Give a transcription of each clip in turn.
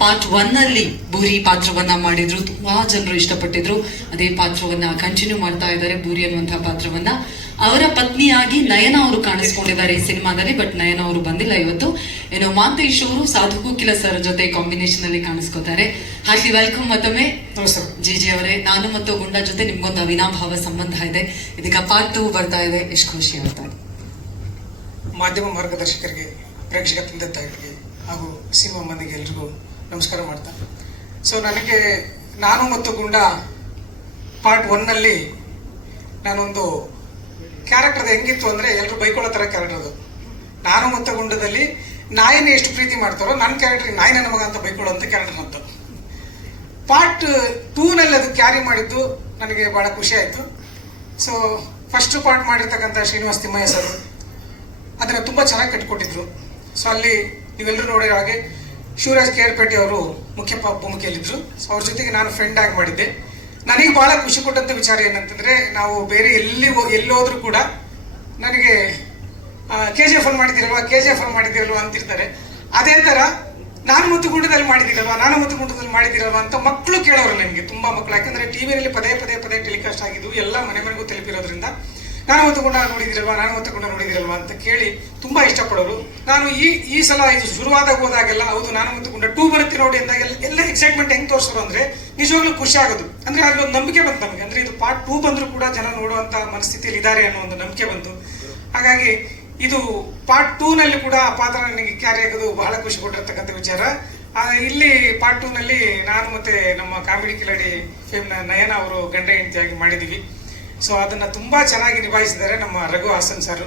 Part one ಅಲ್ಲಿ ಬೂರಿ ಪಾತ್ರವನ್ನ ಮಾಡಿದ್ರು. ತುಂಬಾ ಜನರು ಇಷ್ಟಪಟ್ಟಿದ್ರು. ಅದೇ ಪಾತ್ರವನ್ನ ಕಂಟಿನ್ಯೂ ಮಾಡ್ತಾ ಇದ್ದಾರೆ ಭೂರಿ ಅನ್ನುವಂತಹ ಪಾತ್ರವನ್ನ. ಅವರ ಪತ್ನಿಯಾಗಿ ನಯನ ಅವರು ಕಾಣಿಸ್ಕೊಂಡಿದ್ದಾರೆ ಈ ಸಿನಿಮಾದಲ್ಲಿ ಬಟ್ ನಯನ ಅವರು ಬಂದಿಲ್ಲ ಇವತ್ತು. ಏನೋ ಮಾಂತೇಶ್ ಅವರು ಸಾಧು ಕೋಕಿಲ ಸರ್ ಜೊತೆ ಕಾಂಬಿನೇಷನ್ ಅಲ್ಲಿ ಕಾಣಿಸ್ಕೋತಾರೆ. ಹಾಕಿ ವೆಲ್ಕಮ್ ಮತ್ತೊಮ್ಮೆ. ಜಿ ಜಿ ಅವರೇ ನಾನು ಮತ್ತು ಗುಂಡಾ ಜೊತೆ ನಿಮ್ಗೊಂದು ಅವಿನಾಭಾವ ಸಂಬಂಧ ಇದೆ. ಇದೀಗ ಪಾರ್ಟ್ ಟೂ ಬರ್ತಾ ಇದೆ. ಎಷ್ಟು ಖುಷಿ ಆಗ್ತಾ ಇದೆ ಮಾಧ್ಯಮ ಮಾರ್ಗದರ್ಶಕರಿಗೆ ಪ್ರೇಕ್ಷಕ ತಂದೆ ತಾಯಿಗಳಿಗೆ ಹಾಗೂ ಸಿನಿಮಾ ಮಂದಿಗೆ ಎಲ್ರಿಗೂ ನಮಸ್ಕಾರ ಮಾಡ್ತಾ. ಸೊ ನನಗೆ ನಾನು ಮತ್ತು ಗುಂಡ ಪಾರ್ಟ್ ಒನ್ನಲ್ಲಿ ನಾನೊಂದು ಕ್ಯಾರೆಕ್ಟರ್ ಹೆಂಗಿತ್ತು ಅಂದರೆ ಎಲ್ಲರೂ ಬೈಕೊಳ್ಳೋ ಥರ ಕ್ಯಾರೆಕ್ಟರ್ ಅದು. ನಾನು ಮತ್ತು ಗುಂಡದಲ್ಲಿ ನಾಯಿನ ಎಷ್ಟು ಪ್ರೀತಿ ಮಾಡ್ತಾರೋ ನನ್ನ ಕ್ಯಾರೆಕ್ಟರ್ ನಾಯಿ ನನ್ನ ಮಗ ಅಂತ ಕ್ಯಾರೆಕ್ಟರ್ ಅಂತ ಪಾರ್ಟ್ ಟೂನಲ್ಲಿ ಅದು ಕ್ಯಾರಿ ಮಾಡಿದ್ದು ನನಗೆ ಭಾಳ ಖುಷಿ ಆಯಿತು. ಸೊ ಫಸ್ಟ್ ಪಾರ್ಟ್ ಮಾಡಿರ್ತಕ್ಕಂಥ ಶ್ರೀನಿವಾಸ್ ತಿಮ್ಮಯ್ಯ ಸರ್, ಅದನ್ನು ತುಂಬ ಚೆನ್ನಾಗಿ ಕಟ್ಕೊಟ್ಟಿದ್ರು. ಸೊ ಅಲ್ಲಿ ನೀವೆಲ್ಲರೂ ನೋಡಿರೋ ಹಾಗೆ ಶಿವರಾಜ್ ಕೇರ್ಪೇಟೆ ಅವರು ಮುಖ್ಯ ಭೂಮಿಕೆಯಲ್ಲಿದ್ದರು. ಸೊ ಅವ್ರ ಜೊತೆಗೆ ನಾನು ಫ್ರೆಂಡ್ ಆಗಿ ಮಾಡಿದ್ದೆ. ನನಗೆ ಭಾಳ ಖುಷಿ ಕೊಟ್ಟಂಥ ವಿಚಾರ ಏನಂತಂದರೆ, ನಾವು ಬೇರೆ ಎಲ್ಲಿ ಎಲ್ಲೋದ್ರೂ ಕೂಡ ನನಗೆ ಕೆ ಜಿ ಎಫ್ ಅಲ್ಲಿ ಮಾಡಿದ್ದೀರಲ್ವಾ? ಕೆ ಜಿ ಎಫ್ ಅಲ್ಲಿ ಮಾಡಿದ್ದೀರಲ್ವ ಅಂತಿರ್ತಾರೆ. ಅದೇ ಥರ ನಾನು ಮುತ್ತುಗುಂಡದಲ್ಲಿ ಗುಂಡದಲ್ಲಿ ನಾನು ಮುತ್ತುಗುಂಡದಲ್ಲಿ ಮಾಡಿದ್ದೀರಲ್ವ ಅಂತ ಮಕ್ಕಳು ಕೇಳೋರು ನನಗೆ ತುಂಬ ಮಕ್ಕಳು. ಯಾಕಂದರೆ ಟಿ ವಿಯಲ್ಲಿ ಪದೇ ಪದೇ ಪದೇ ಟೆಲಿಕಾಸ್ಟ್ ಆಗಿದ್ದು ಎಲ್ಲ ಮನೆ ಮನೆಗೂ ತಲುಪಿರೋದ್ರಿಂದ ನಾನು ಹೊತ್ತುಕೊಂಡ ನೋಡಿದಿರಲ್ವಾ, ನಾನು ಹೊತ್ತುಕೊಂಡ ನೋಡಿದಿರಲ್ವಾ ಅಂತ ಕೇಳಿ ತುಂಬಾ ಇಷ್ಟಪಡೋರು. ನಾನು ಈ ಈ ಸಲ ಇದು ಶುರುವಾದಾಗ ಹೋದಾಗೆಲ್ಲ, ಹೌದು, ನಾನು ಹೊತ್ತುಕೊಂಡ ಟೂ ಬರುತ್ತೆ ನೋಡಿ ಅಂದಾಗ ಎಲ್ಲ ಎಕ್ಸೈಟ್ಮೆಂಟ್ ಹೆಂಗ್ ತೋರಿಸೋರು ಅಂದ್ರೆ ನಿಜವಾಗ್ಲೂ ಖುಷಿ ಆಗೋದು. ಅಂದ್ರೆ ಒಂದು ನಂಬಿಕೆ ಬಂತು ನಮಗೆ. ಅಂದ್ರೆ ಇದು ಪಾರ್ಟ್ ಟೂ ಬಂದ್ರು ಕೂಡ ಜನ ನೋಡುವಂತ ಮನಸ್ಥಿತಿಯಲ್ಲಿ ಇದ್ದಾರೆ ಅನ್ನೋ ಒಂದು ನಂಬಿಕೆ ಬಂತು. ಹಾಗಾಗಿ ಇದು ಪಾರ್ಟ್ ಟೂ ನಲ್ಲಿ ಕೂಡ ಆ ಪಾತ್ರ ನನಗೆ ಕ್ಯಾರಿ ಆಗೋದು ಬಹಳ ಖುಷಿ ಕೊಟ್ಟಿರ್ತಕ್ಕಂಥ ವಿಚಾರ. ಇಲ್ಲಿ ಪಾರ್ಟ್ ಟೂ ನಲ್ಲಿ ನಾನು ಮತ್ತೆ ನಮ್ಮ ಕಾಮಿಡಿ ಕಿಲಾಡಿ ಫಿಲ್ಮ್ ನಯನ ಅವರು ಗಂಡ ಹೆಂಡತಿಯಾಗಿ ಮಾಡಿದೀವಿ ಸೊ ಅದನ್ನ ತುಂಬಾ ಚೆನ್ನಾಗಿ ನಿಭಾಯಿಸಿದ್ದಾರೆ ನಮ್ಮ ರಘು ಹಾಸನ್ ಸರ್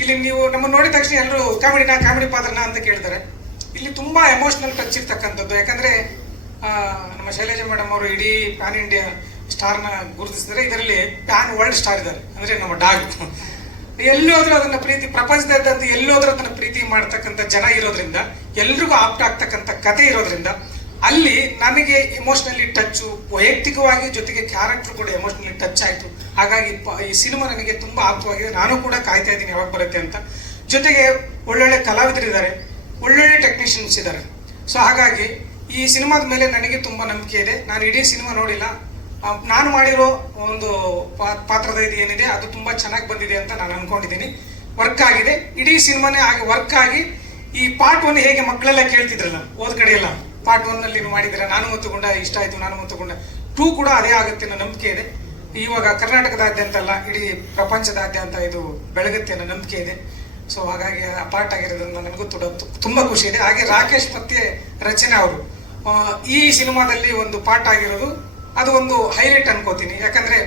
ಇಲ್ಲಿ ನೀವು ನಮ್ಮ ನೋಡಿದ ತಕ್ಷಣ ಎಲ್ಲರೂ ಕಾಮಿಡಿನ ಕಾಮಿಡಿ ಪಾತ್ರನ ಅಂತ ಕೇಳ್ತಾರೆ. ಇಲ್ಲಿ ತುಂಬಾ ಎಮೋಷನಲ್ ಟಚ್ ಇರ್ತಕ್ಕಂಥದ್ದು. ಯಾಕಂದ್ರೆ ನಮ್ಮ ಶೈಲಜಾ ಮೇಡಮ್ ಅವರು ಇಡೀ ಪ್ಯಾನ್ ಇಂಡಿಯಾ ಸ್ಟಾರ್ನ ಗುರುತಿಸಿದ್ದಾರೆ. ಇದರಲ್ಲಿ ಪ್ಯಾನ್ ವರ್ಲ್ಡ್ ಸ್ಟಾರ್ ಇದ್ದಾರೆ. ಅಂದ್ರೆ ನಮ್ಮ ಡಾಗ್. ಎಲ್ಲಿ ಹೋದ್ರೂ ಅದನ್ನ ಪ್ರೀತಿ, ಪ್ರಪಂಚದಾದ್ಯಂತ ಎಲ್ಲಿ ಹೋದ್ರೂ ಅದನ್ನ ಪ್ರೀತಿ ಮಾಡ್ತಕ್ಕಂಥ ಜನ ಇರೋದ್ರಿಂದ, ಎಲ್ರಿಗೂ ಆಪ್ಟ್ ಆಗ್ತಕ್ಕಂಥ ಕತೆ ಇರೋದ್ರಿಂದ ಅಲ್ಲಿ ನನಗೆ ಇಮೋಷನಲಿ ಟಚ್ ವೈಯಕ್ತಿಕವಾಗಿ ಜೊತೆಗೆ ಕ್ಯಾರೆಕ್ಟರ್ ಕೂಡ ಎಮೋಷನಲಿ ಟಚ್ ಆಯಿತು. ಹಾಗಾಗಿ ಈ ಸಿನಿಮಾ ನನಗೆ ತುಂಬ ಆಪ್ತವಾಗಿದೆ. ನಾನು ಕೂಡ ಕಾಯ್ತಾ ಇದ್ದೀನಿ ಯಾವಾಗ ಬರುತ್ತೆ ಅಂತ. ಜೊತೆಗೆ ಒಳ್ಳೊಳ್ಳೆ ಕಲಾವಿದರಿದ್ದಾರೆ, ಒಳ್ಳೊಳ್ಳೆ ಟೆಕ್ನಿಷಿಯನ್ಸ್ ಇದ್ದಾರೆ. ಸೊ ಹಾಗಾಗಿ ಈ ಸಿನಿಮಾದ ಮೇಲೆ ನನಗೆ ತುಂಬ ನಂಬಿಕೆ ಇದೆ. ನಾನು ಇಡೀ ಸಿನಿಮಾ ನೋಡಿಲ್ಲ. ನಾನು ಮಾಡಿರೋ ಒಂದು ಪಾತ್ರದ ಇದು ಏನಿದೆ, ಅದು ತುಂಬ ಚೆನ್ನಾಗಿ ಬಂದಿದೆ ಅಂತ ನಾನು ಅನ್ಕೊಂಡಿದ್ದೀನಿ. ವರ್ಕ್ ಆಗಿದೆ. ಇಡೀ ಸಿನಿಮಾನೇ ಆಗಿ ವರ್ಕ್ ಆಗಿ ಈ ಒನ್ ಹೇಗೆ ಮಕ್ಕಳೆಲ್ಲ ಕೇಳ್ತಿದ್ರಲ್ಲ ಓದ್ ಕಡೆ ಎಲ್ಲ ಪಾರ್ಟ್ ಒನ್ನಲ್ಲಿ ಮಾಡಿದ್ರೆ ನಾನು ಮತ್ತು ಇಷ್ಟ ಆಯ್ತು, ನಾನು ಮತ್ತು ಗುಂಡ. ಟೂ ಕೂಡ ಅದೇ ಆಗುತ್ತೆ ಅನ್ನೋ ನಂಬಿಕೆ ಇದೆ. ಇವಾಗ ಕರ್ನಾಟಕದಾದ್ಯಂತ ಅಲ್ಲ ಇಡೀ ಪ್ರಪಂಚದಾದ್ಯಂತ ಇದು ಬೆಳಗುತ್ತೆ ಅನ್ನೋ ನಂಬಿಕೆ ಇದೆ. ಸೊ ಹಾಗಾಗಿ ಆ ಪಾರ್ಟ್ ಆಗಿರೋದ್ರಿಂದ ನನಗೂ ತುಡ ತುಂಬಾ ಖುಷಿ ಇದೆ. ಹಾಗೆ ರಾಕೇಶ್ ಮತ್ತೆ ರಚನೆ ಅವರು. ಈ ಸಿನಿಮಾದಲ್ಲಿ ಒಂದು ಪಾರ್ಟ್ ಆಗಿರೋದು, ಅದು ಒಂದು ಹೈಲೈಟ್ ಅನ್ಕೋತೀನಿ. ಯಾಕಂದ್ರೆ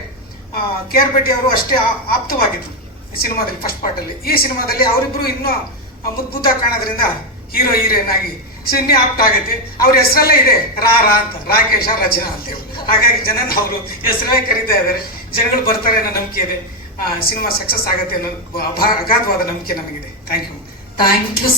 ಕೆ ಆರ್ ಬೆಡ್ಡಿ ಅವರು ಅಷ್ಟೇ ಆಪ್ತವಾಗಿದ್ರು ಈ ಸಿನಿಮಾದಲ್ಲಿ ಫಸ್ಟ್ ಪಾರ್ಟ್ ಅಲ್ಲಿ. ಈ ಸಿನಿಮಾದಲ್ಲಿ ಅವರಿಬ್ರು ಇನ್ನೂ ಮುದ್ಭುತ ಕಾಣೋದ್ರಿಂದ ಹೀರೋ, ಹೀರೋಯಿನ್ ಆಗಿ ಸೊ ಇನ್ನೇ ಆಪ್ಟ್ ಆಗುತ್ತೆ ಅವ್ರ ಹೆಸರಲ್ಲೇ ಇದೆ ರಾ ರಾ ಅಂತ, ರಾಕೇಶ, ರಚನಾ ಅಂತೇಳಿ ಹಾಗಾಗಿ ಜನ ಅವರು ಹೆಸರೇ ಕರೀತಾ ಇದ್ದಾರೆ. ಜನಗಳು ಬರ್ತಾರೆ ಅನ್ನೋ ನಂಬಿಕೆ ಇದೆ. ಸಿನಿಮಾ ಸಕ್ಸಸ್ ಆಗುತ್ತೆ ಅನ್ನೋ ಅಗಾಧವಾದ ನಂಬಿಕೆ ನಮಗಿದೆ. Thank you thank you